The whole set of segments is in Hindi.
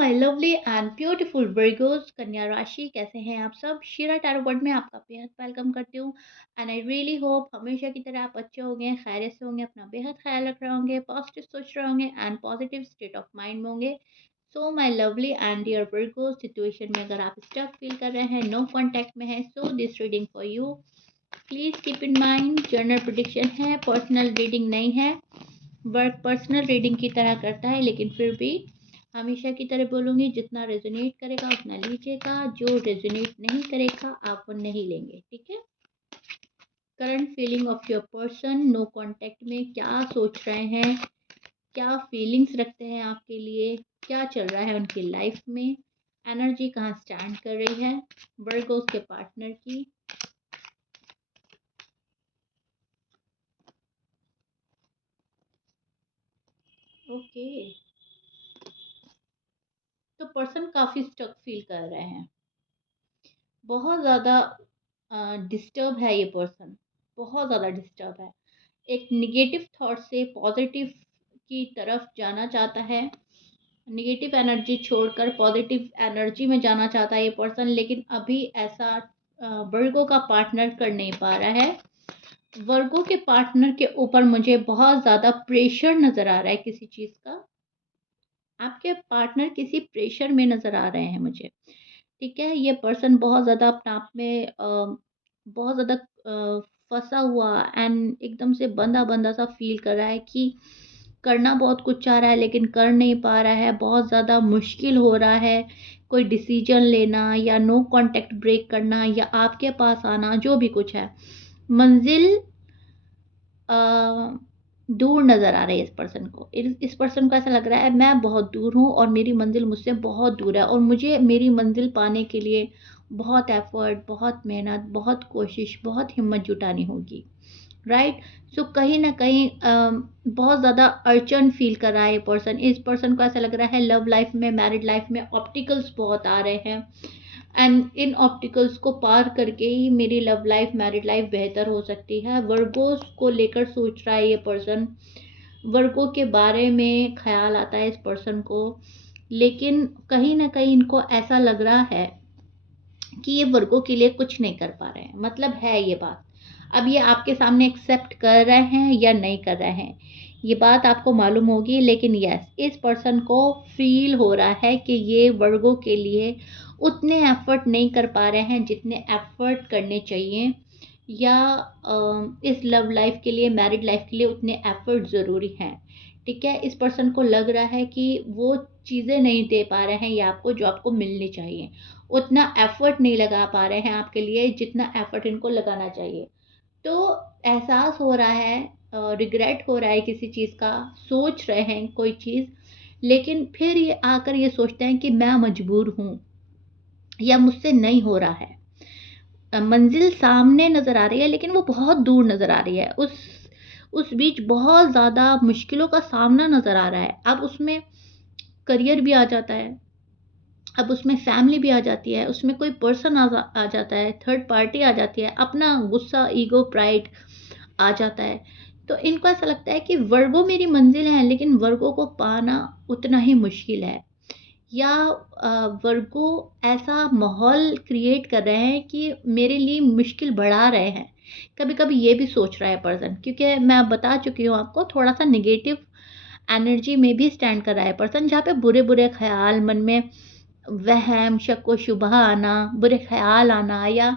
My lovely and beautiful Virgo's कन्या राशि, कैसे हैं आप सब? शीरा टैरो वर्ल्ड में आपका बेहद वेलकम करती हूँ। एंड आई रियली होप हमेशा की तरह आप अच्छे होंगे, खैरियत से होंगे, अपना बेहद ख्याल रख रहे होंगे, पॉजिटिव सोच रहे होंगे and positive state of mind में होंगे। So my lovely and dear Virgos, situation में अगर आप स्टक फील कर रहे हैं, नो कॉन्टैक्ट में है, so this reading for you. Please keep in mind journal prediction है, पर्सनल रीडिंग नहीं है। वर्क पर्सनल रीडिंग की तरह करता है, लेकिन फिर भी हमेशा की तरह बोलूँगी, जितना रेजोनेट करेगा उतना लीजिएगा, जो रेजोनेट नहीं करेगा आप वो नहीं लेंगे, ठीक है? Current feeling of your person, no contact में क्या सोच रहे हैं, क्या फीलिंग्स रखते हैं आपके लिए, क्या चल रहा है उनकी लाइफ में, एनर्जी कहाँ स्टैंड कर रही है वर्गोस के पार्टनर की। ओके, तो पर्सन काफ़ी स्टक फील कर रहे हैं, बहुत ज़्यादा डिस्टर्ब है ये पर्सन, बहुत ज़्यादा डिस्टर्ब है। एक नेगेटिव थॉट से पॉजिटिव की तरफ जाना चाहता है, नेगेटिव एनर्जी छोड़कर पॉजिटिव एनर्जी में जाना चाहता है ये पर्सन, लेकिन अभी ऐसा वर्गो का पार्टनर कर नहीं पा रहा है। वर्गो के पार्टनर के ऊपर मुझे बहुत ज़्यादा प्रेशर नज़र आ रहा है किसी चीज़ का। आपके पार्टनर किसी प्रेशर में नज़र आ रहे हैं मुझे, ठीक है? ये पर्सन बहुत ज़्यादा अपने आप में बहुत ज़्यादा फँसा हुआ एंड एकदम से बंधा-बंधा सा फ़ील कर रहा है कि करना बहुत कुछ चाह रहा है लेकिन कर नहीं पा रहा है, बहुत ज़्यादा मुश्किल हो रहा है कोई डिसीज़न लेना या नो कॉन्टैक्ट ब्रेक करना या आपके पास आना, जो भी कुछ है। मंज़िल अ, दूर नज़र आ रही है इस पर्सन को। इस पर्सन को ऐसा लग रहा है मैं बहुत दूर हूँ और मेरी मंज़िल मुझसे बहुत दूर है और मुझे मेरी मंज़िल पाने के लिए बहुत एफ़र्ट, बहुत मेहनत, बहुत कोशिश, बहुत हिम्मत जुटानी होगी, राइट? सो कहीं न कहीं बहुत ज़्यादा अर्जेंट फ़ील कर रहा है ये पर्सन। इस पर्सन को ऐसा लग रहा है लव लाइफ़ में, मैरिड लाइफ़ में ऑब्स्टिकल्स बहुत आ रहे हैं एंड इन ऑब्स्टिकल्स को पार करके ही मेरी लव लाइफ मैरिड लाइफ बेहतर हो सकती है। वर्गोस को लेकर सोच रहा है ये पर्सन, वर्गो के बारे में ख्याल आता है इस पर्सन को, लेकिन कहीं ना कहीं इनको ऐसा लग रहा है कि ये वर्गो के लिए कुछ नहीं कर पा रहे हैं। मतलब है ये बात, अब ये आपके सामने एक्सेप्ट कर रहे हैं या नहीं कर रहे हैं, ये बात आपको मालूम होगी, लेकिन यस, इस पर्सन को फील हो रहा है कि ये वर्गो के लिए उतने एफर्ट नहीं कर पा रहे हैं जितने एफर्ट करने चाहिए, या इस लव लाइफ के लिए, मैरिड लाइफ के लिए उतने एफर्ट ज़रूरी हैं, ठीक है? इस पर्सन को लग रहा है कि वो चीज़ें नहीं दे पा रहे हैं ये आपको जो आपको मिलनी चाहिए, उतना एफर्ट नहीं लगा पा रहे हैं आपके लिए जितना एफर्ट इनको लगाना चाहिए। तो एहसास हो रहा है, रिग्रेट हो रहा है किसी चीज़ का, सोच रहे हैं कोई चीज़, लेकिन फिर ये आकर ये सोचते हैं कि मैं मजबूर हूँ या मुझसे नहीं हो रहा है। मंजिल सामने नज़र आ रही है लेकिन वो बहुत दूर नज़र आ रही है। उस बीच बहुत ज़्यादा मुश्किलों का सामना नज़र आ रहा है। अब उसमें करियर भी आ जाता है, अब उसमें फैमिली भी आ जाती है, उसमें कोई पर्सन आ जाता है, थर्ड पार्टी आ जाती है, अपना गुस्सा, ईगो, प्राइड आ जाता है। तो इनको ऐसा लगता है कि वर्गो मेरी मंजिल है लेकिन वर्गो को पाना उतना ही मुश्किल है, या वर्गो ऐसा माहौल क्रिएट कर रहे हैं कि मेरे लिए मुश्किल बढ़ा रहे हैं। कभी कभी ये भी सोच रहा है पर्सन, क्योंकि मैं बता चुकी हूँ आपको, थोड़ा सा निगेटिव एनर्जी में भी स्टैंड कर रहा है पर्सन, जहाँ पे बुरे बुरे ख्याल मन में, वहम, शक व शुबहा आना, बुरे ख्याल आना या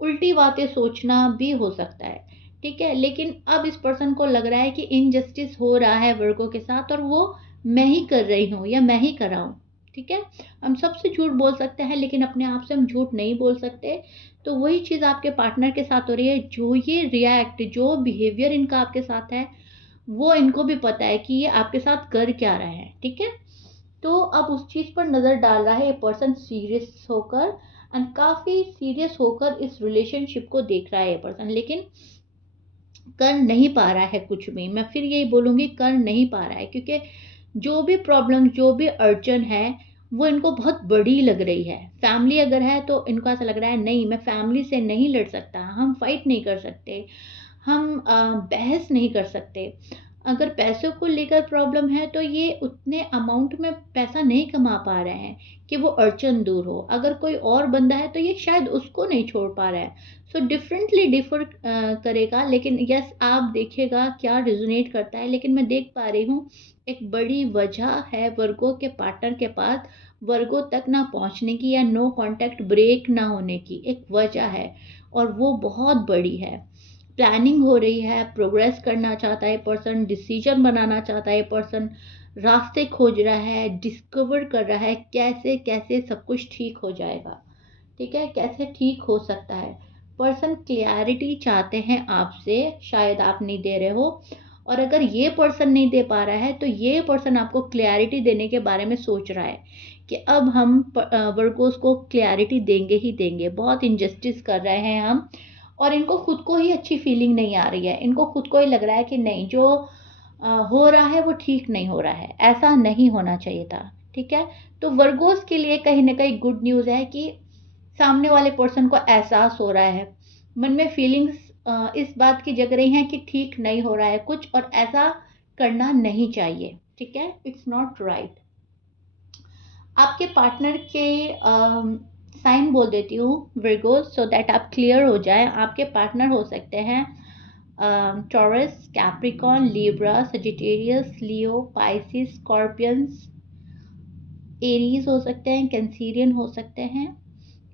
उल्टी बातें सोचना भी हो सकता है, ठीक है? लेकिन अब इस पर्सन को लग रहा है कि इनजस्टिस हो रहा है वर्गों के साथ और वो मैं ही कर रही हूँ या मैं ही कर रहा हूँ, ठीक है? हम सबसे झूठ बोल सकते हैं लेकिन अपने आप से हम झूठ नहीं बोल सकते। तो वही चीज़ आपके पार्टनर के साथ हो रही है, जो ये रिएक्ट, जो बिहेवियर इनका आपके साथ है, वो इनको भी पता है कि ये आपके साथ कर क्या रहे हैं, ठीक है? तो अब उस चीज़ पर नज़र डाल रहा है ये पर्सन सीरियस होकर, एंड काफ़ी सीरियस होकर इस रिलेशनशिप को देख रहा है ये पर्सन, लेकिन कर नहीं पा रहा है कुछ भी। मैं फिर यही बोलूँगी, कर नहीं पा रहा है, क्योंकि जो भी प्रॉब्लम, जो भी अड़चन है, वो इनको बहुत बड़ी लग रही है। फैमिली अगर है तो इनको ऐसा लग रहा है नहीं, मैं फैमिली से नहीं लड़ सकता, हम फाइट नहीं कर सकते, हम बहस नहीं कर सकते, अगर पैसों को लेकर प्रॉब्लम है तो ये उतने अमाउंट में पैसा नहीं कमा पा रहे हैं कि वो अड़चन दूर हो। अगर कोई और बंदा है तो ये शायद उसको नहीं छोड़ पा रहा है। सो डिफरेंटली डिफर करेगा, लेकिन यस आप देखिएगा क्या रिजोनेट करता है। लेकिन मैं देख पा रही हूँ एक बड़ी वजह है वर्गो के पार्टनर के पास वर्गो तक ना पहुंचने की या नो कांटेक्ट ब्रेक ना होने की एक वजह है, और वो बहुत बड़ी है। प्लानिंग हो रही है, प्रोग्रेस करना चाहता है पर्सन, डिसीजन बनाना चाहता है पर्सन, रास्ते खोज रहा है, डिस्कवर कर रहा है कैसे कैसे सब कुछ ठीक हो जाएगा। ठीक है, कैसे ठीक हो सकता है। पर्सन क्लैरिटी चाहते हैं आपसे, शायद आप नहीं दे रहे हो। और अगर ये पर्सन नहीं दे पा रहा है तो ये पर्सन आपको क्लैरिटी देने के बारे में सोच रहा है कि अब हम वर्गोस को क्लैरिटी देंगे ही देंगे। बहुत इनजस्टिस कर रहे हैं हम, और इनको खुद को ही अच्छी फीलिंग नहीं आ रही है। इनको खुद को ही लग रहा है कि नहीं, जो हो रहा है वो ठीक नहीं हो रहा है, ऐसा नहीं होना चाहिए था। ठीक है, तो वर्गोस के लिए कहीं ना कहीं गुड न्यूज़ है कि सामने वाले पर्सन को एहसास हो रहा है, मन में फीलिंग्स इस बात की जग रही हैं कि ठीक नहीं हो रहा है कुछ, और ऐसा करना नहीं चाहिए। ठीक है, इट्स नॉट राइट। आपके पार्टनर के साइन बोल देती हूँ वर्गो, सो दैट आप क्लियर हो जाए। आपके पार्टनर हो सकते हैं टॉरस, कैप्रिकॉन, लिब्रा, सजिटेरियस, लियो, पाइसिस, स्कॉर्पियंस, एरीज हो सकते हैं, कैंसीरियन हो सकते हैं।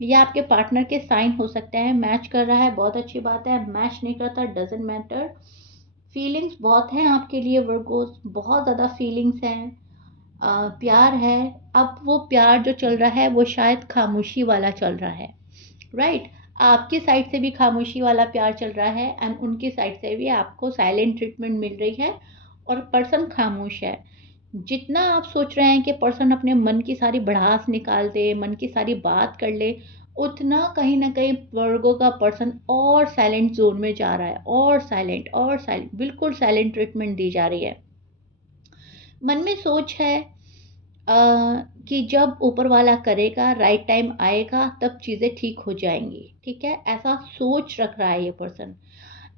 या आपके पार्टनर के साइन हो सकते हैं। मैच कर रहा है बहुत अच्छी बात है, मैच नहीं करता डजेंट मैटर। फीलिंग्स बहुत हैं आपके लिए वर्गोस, बहुत ज़्यादा फीलिंग्स हैं, प्यार है। अब वो प्यार जो चल रहा है वो शायद खामोशी वाला चल रहा है, राइट। आपकी साइड से भी खामोशी वाला प्यार चल रहा है, एंड उनकी साइड से भी आपको साइलेंट ट्रीटमेंट मिल रही है, और पर्सन खामोश है। जितना आप सोच रहे हैं कि पर्सन अपने मन की सारी भड़ास निकाल दे, मन की सारी बात कर ले, उतना कहीं ना कहीं वर्गो का पर्सन और साइलेंट जोन में जा रहा है, और साइलेंट, बिल्कुल साइलेंट ट्रीटमेंट दी जा रही है। मन में सोच है कि जब ऊपर वाला करेगा, राइट टाइम आएगा, तब चीज़ें ठीक हो जाएंगी। ठीक है, ऐसा सोच रख रहा है ये पर्सन।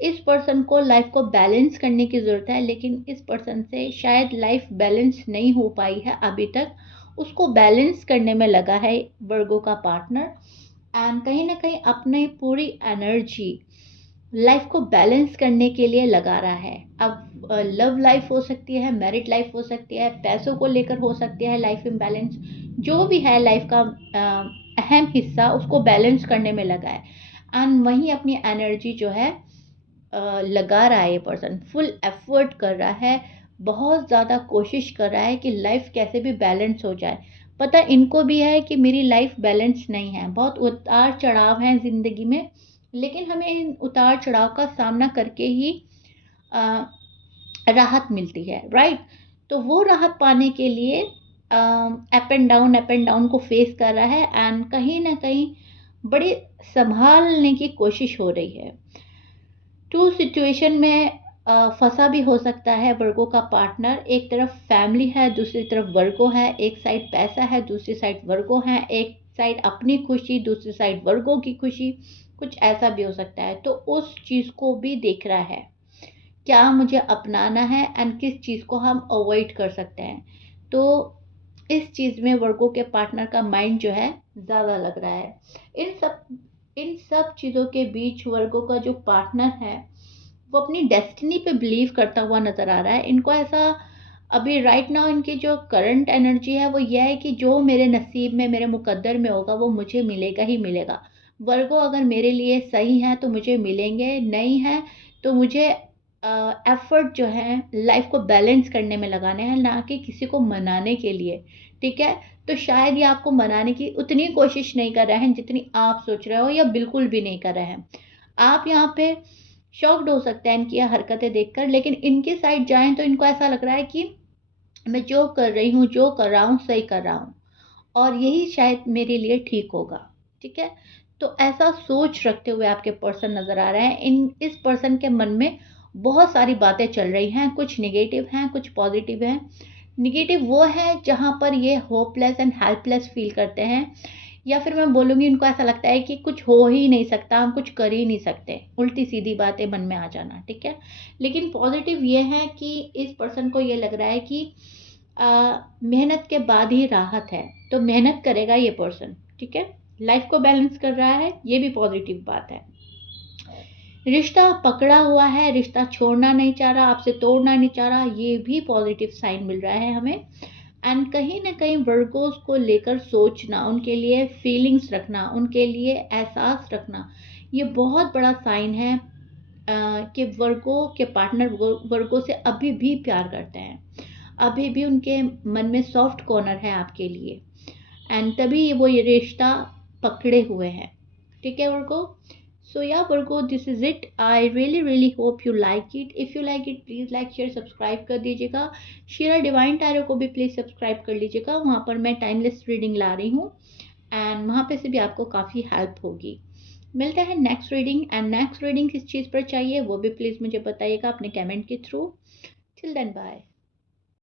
इस पर्सन को लाइफ को बैलेंस करने की ज़रूरत है, लेकिन इस पर्सन से शायद लाइफ बैलेंस नहीं हो पाई है अभी तक। उसको बैलेंस करने में लगा है वर्गो का पार्टनर, एंड कहीं ना कहीं अपनी पूरी एनर्जी लाइफ को बैलेंस करने के लिए लगा रहा है। अब लव लाइफ हो सकती है, मैरिड लाइफ हो सकती है, पैसों को लेकर हो सकती है लाइफ इम्बैलेंस, जो भी है लाइफ का अहम हिस्सा उसको बैलेंस करने में लगा है। एंड वहीं अपनी एनर्जी जो है लगा रहा है। ये पर्सन फुल एफर्ट कर रहा है, बहुत ज़्यादा कोशिश कर रहा है कि लाइफ कैसे भी बैलेंस हो जाए। पता इनको भी है कि मेरी लाइफ बैलेंस नहीं है, बहुत उतार चढ़ाव हैं ज़िंदगी में, लेकिन हमें इन उतार चढ़ाव का सामना करके ही राहत मिलती है, राइट। तो वो राहत पाने के लिए अप एंड डाउन को फेस कर रहा है, एंड कहीं ना कहीं बड़ी संभालने की कोशिश हो रही है। टू सिचुएशन में फंसा भी हो सकता है वर्गो का पार्टनर। एक तरफ फैमिली है, दूसरी तरफ वर्गो है। एक साइड पैसा है, दूसरी साइड वर्गो है। एक साइड अपनी खुशी, दूसरी साइड वर्गो की खुशी, कुछ ऐसा भी हो सकता है। तो उस चीज़ को भी देख रहा है, क्या मुझे अपनाना है एंड किस चीज़ को हम अवॉइड कर सकते हैं। तो इस चीज़ में वर्गो के पार्टनर का माइंड जो है ज़्यादा लग रहा है। इन सब चीज़ों के बीच वर्गो का जो पार्टनर है वो अपनी डेस्टिनी पे बिलीव करता हुआ नज़र आ रहा है। इनको ऐसा अभी राइट नाउ इनकी जो करंट एनर्जी है वो यह है कि जो मेरे नसीब में, मेरे मुकद्दर में होगा वो मुझे मिलेगा ही मिलेगा। वर्गो अगर मेरे लिए सही है तो मुझे मिलेंगे, नहीं है तो मुझे एफर्ट जो है लाइफ को बैलेंस करने में लगाने हैं, ना कि किसी को मनाने के लिए। ठीक है, तो शायद ये आपको मनाने की उतनी कोशिश नहीं कर रहे हैं जितनी आप सोच रहे हो, या बिल्कुल भी नहीं कर रहे हैं। आप यहाँ पे शॉक्ड हो सकते हैं इनकी हरकतें देखकर, लेकिन इनके साइड जाएं तो इनको ऐसा लग रहा है कि मैं जो कर रही हूँ, जो कर रहा हूँ, सही कर रहा हूँ, और यही शायद मेरे लिए ठीक होगा। ठीक है, तो ऐसा सोच रखते हुए आपके पर्सन नज़र आ रहे हैं। इस पर्सन के मन में बहुत सारी बातें चल रही हैं, कुछ निगेटिव हैं, कुछ पॉजिटिव हैं। निगेटिव वो है जहाँ पर ये होपलेस एंड हेल्पलेस फील करते हैं या फिर मैं बोलूँगी उनको ऐसा लगता है कि कुछ हो ही नहीं सकता, हम कुछ कर ही नहीं सकते, उल्टी-सीधी बातें मन में आ जाना, ठीक है? लेकिन पॉज़िटिव ये है कि इस पर्सन को ये लग रहा है कि अ, मेहनत के बाद ही राहत है, तो मेहनत करेगा ये पर्सन, ठीक है? लाइफ़ को बैलेंस कर रहा है, ये भी पॉज़िटिव बात है। रिश्ता पकड़ा हुआ है, रिश्ता छोड़ना नहीं चाह रहा, आपसे तोड़ना नहीं चाह रहा, ये भी पॉज़िटिव साइन मिल रहा है हमें। एंड कहीं न कहीं वर्गोज़ को लेकर सोचना, उनके लिए फीलिंग्स रखना, उनके लिए एहसास रखना, ये बहुत बड़ा साइन है कि वर्गो के पार्टनर वर्गो से अभी भी प्यार करते हैं। अभी भी उनके मन में सॉफ्ट कॉर्नर है आपके लिए एंड तभी वो ये रिश्ता पकड़े हुए हैं। ठीक है वर्गो? So yeah, Virgo, this is it. I really hope you like it. If you like it, please like, share, subscribe कर दीजिएगा. शेरा डिवाइन टैरो को भी प्लीज़ सब्सक्राइब कर लीजिएगा. वहाँ पर मैं टाइमलेस रीडिंग ला रही हूँ एंड वहाँ पे से भी आपको काफ़ी हेल्प होगी. मिलते हैं next reading and next reading किस चीज़ पर चाहिए वो भी प्लीज़ मुझे बताइएगा अपने कमेंट के थ्रू. Till then bye.